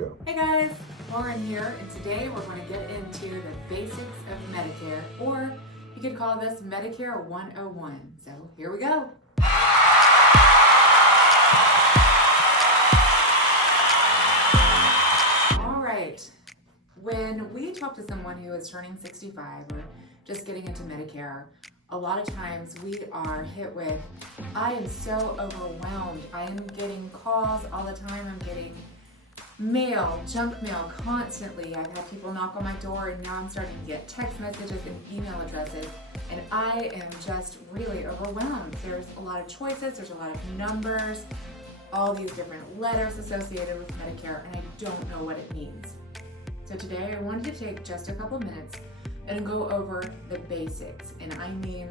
Go. Hey guys, Lauren here, and today we're going to get into the basics of Medicare, or you could call this Medicare 101. So here we go. All right, when we talk to someone who is turning 65 or just getting into Medicare, a lot of times we are hit with, I am so overwhelmed. I am getting calls all the time. I'm getting mail, junk mail constantly. I've had people knock on my door, and now I'm starting to get text messages and email addresses, and I am just really overwhelmed. There's a lot of choices, there's a lot of numbers, all these different letters associated with Medicare, and I don't know what it means. So today I wanted to take just a couple minutes and go over the basics, and I mean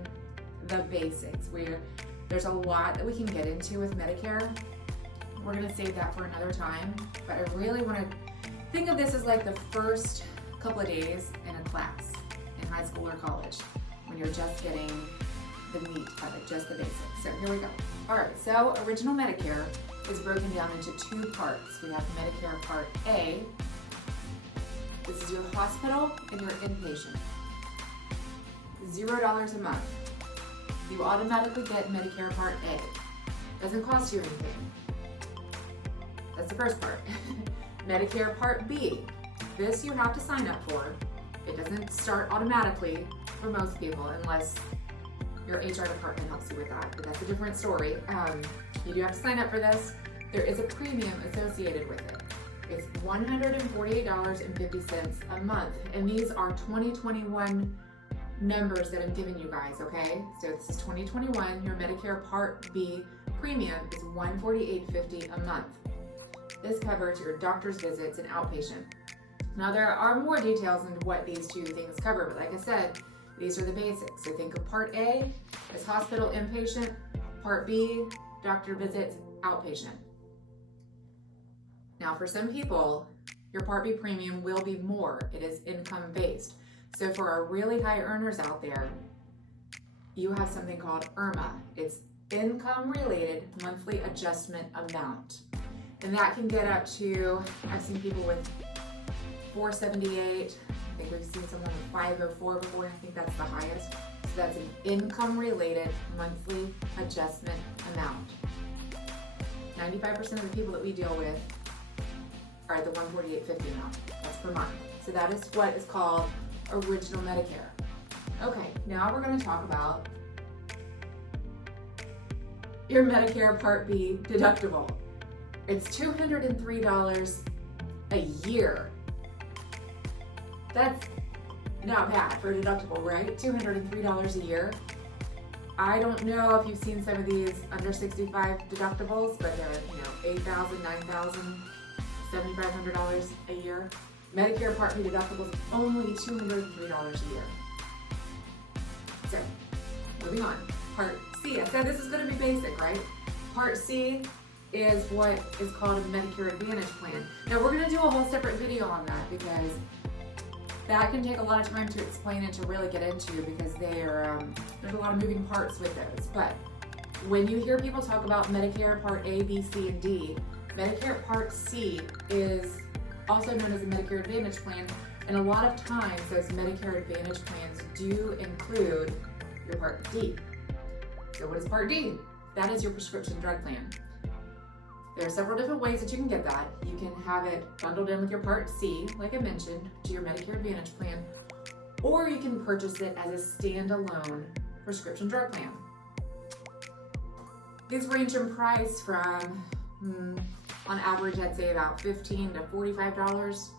the basics. There's a lot that we can get into with Medicare. We're gonna save that for another time, but I really wanna think of this as like the first couple of days in a class in high school or college, when you're just getting the meat of it, just the basics. So here we go. All right, so original Medicare is broken down into two parts. We have Medicare Part A. This is your hospital and your inpatient. $0 a month. You automatically get Medicare Part A. Doesn't cost you anything. That's the first part. Medicare Part B. This you have to sign up for. It doesn't start automatically for most people unless your HR department helps you with that, but that's a different story. You do have to sign up for this. There is a premium associated with it. It's $148.50 a month, and these are 2021 numbers that I'm giving you guys, okay? So this is 2021. Your Medicare Part B premium is $148.50 a month. This covers your doctor's visits and outpatient. Now there are more details into what these two things cover, but like I said, these are the basics. So think of Part A as hospital inpatient, Part B, doctor visits, outpatient. Now for some people, your Part B premium will be more. It is income based. So for our really high earners out there, you have something called IRMA. It's income related monthly adjustment amount. And that can get up to, I've seen people with $478. I think we've seen someone with $504 before. I think that's the highest. So that's an income related monthly adjustment amount. 95% of the people that we deal with are at the $148.50 amount. That's per month. So that is what is called original Medicare. Okay, now we're going to talk about your Medicare Part B deductible. It's $203 a year. That's not bad for a deductible, right? $203 a year. I don't know if you've seen some of these under 65 deductibles, but they're $8,000, $9,000, $7,500 a year. Medicare Part B deductible is only $203 a year. So, moving on. Part C. I said this is going to be basic, right? Part C is what is called a Medicare Advantage plan. Now we're going to do a whole separate video on that because that can take a lot of time to explain and to really get into, because there's a lot of moving parts with those. But when you hear people talk about Medicare Part A, B, C, and D, Medicare Part C is also known as a Medicare Advantage plan, and a lot of times those Medicare Advantage plans do include your Part D. So what is Part D? That is your prescription drug plan. There are several different ways that you can get that. You can have it bundled in with your Part C, like I mentioned, to your Medicare Advantage plan, or you can purchase it as a standalone prescription drug plan. These range in price from, on average, I'd say about $15 to $45,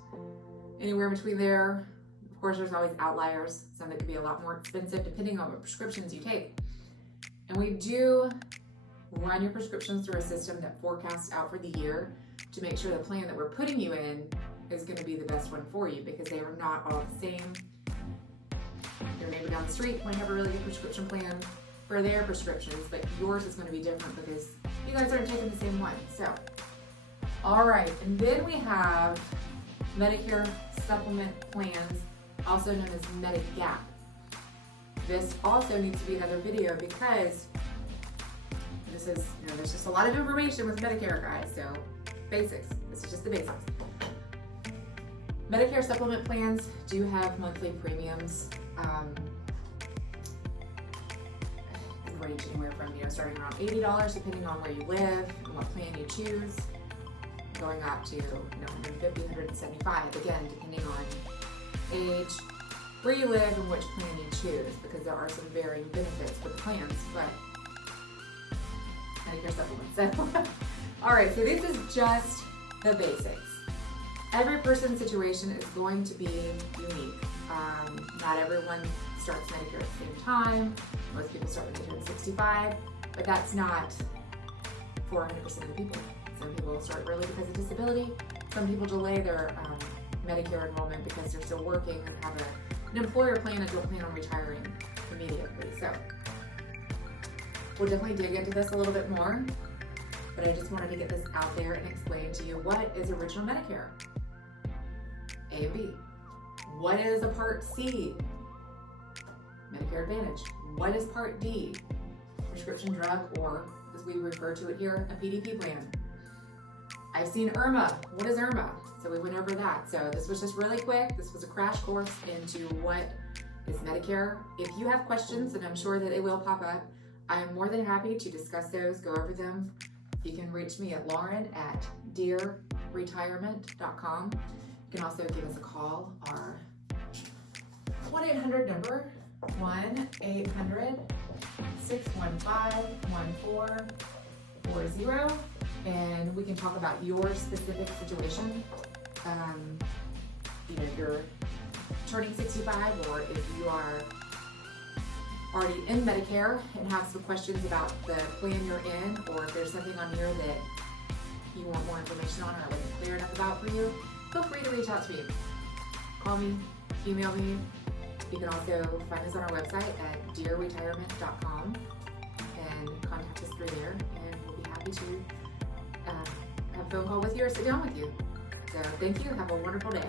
anywhere between there. Of course, there's always outliers. Some that could be a lot more expensive depending on what prescriptions you take. And we do run your prescriptions through a system that forecasts out for the year to make sure the plan that we're putting you in is going to be the best one for you, because they are not all the same. Your neighbor down the street might have a really good prescription plan for their prescriptions, but yours is going to be different because you guys aren't taking the same one. So, all right, and then we have Medicare supplement plans, also known as Medigap. This also needs to be another video because this is, there's just a lot of information with Medicare, guys. So basics, this is just the basics. Medicare supplement plans do have monthly premiums, range anywhere from, starting around $80 depending on where you live and what plan you choose, going up to, $150, $175, again, depending on age, where you live, and which plan you choose, because there are some varying benefits with plans, but Medicare supplements. So, all right, so this is just the basics. Every person's situation is going to be unique. Not everyone starts Medicare at the same time. Most people start Medicare at 65, but that's not for 100% of the people. Some people start early because of disability. Some people delay their Medicare enrollment because they're still working and have an employer plan and don't plan on retiring immediately. So we'll definitely dig into this a little bit more, but I just wanted to get this out there and explain to you what is original Medicare, A and B. What is a Part C, Medicare Advantage? What is Part D, prescription drug, or as we refer to it here, a PDP plan? I've seen IRMA. What is IRMA? So we went over that. So this was just really quick. This was a crash course into what is Medicare. If you have questions, and I'm sure that they will pop up, I am more than happy to discuss those, go over them. You can reach me at lauren@dearretirement.com. You can also give us a call. Our 1-800 number, 1-800-615-1440, and we can talk about your specific situation. If you're turning 65, or if you are already in Medicare and have some questions about the plan you're in, or if there's something on here that you want more information on or I wasn't clear enough about for you, feel free to reach out to me. Call me, email me. You can also find us on our website at dearretirement.com and contact us through there, and we'll be happy to have a phone call with you or sit down with you. So thank you. Have a wonderful day.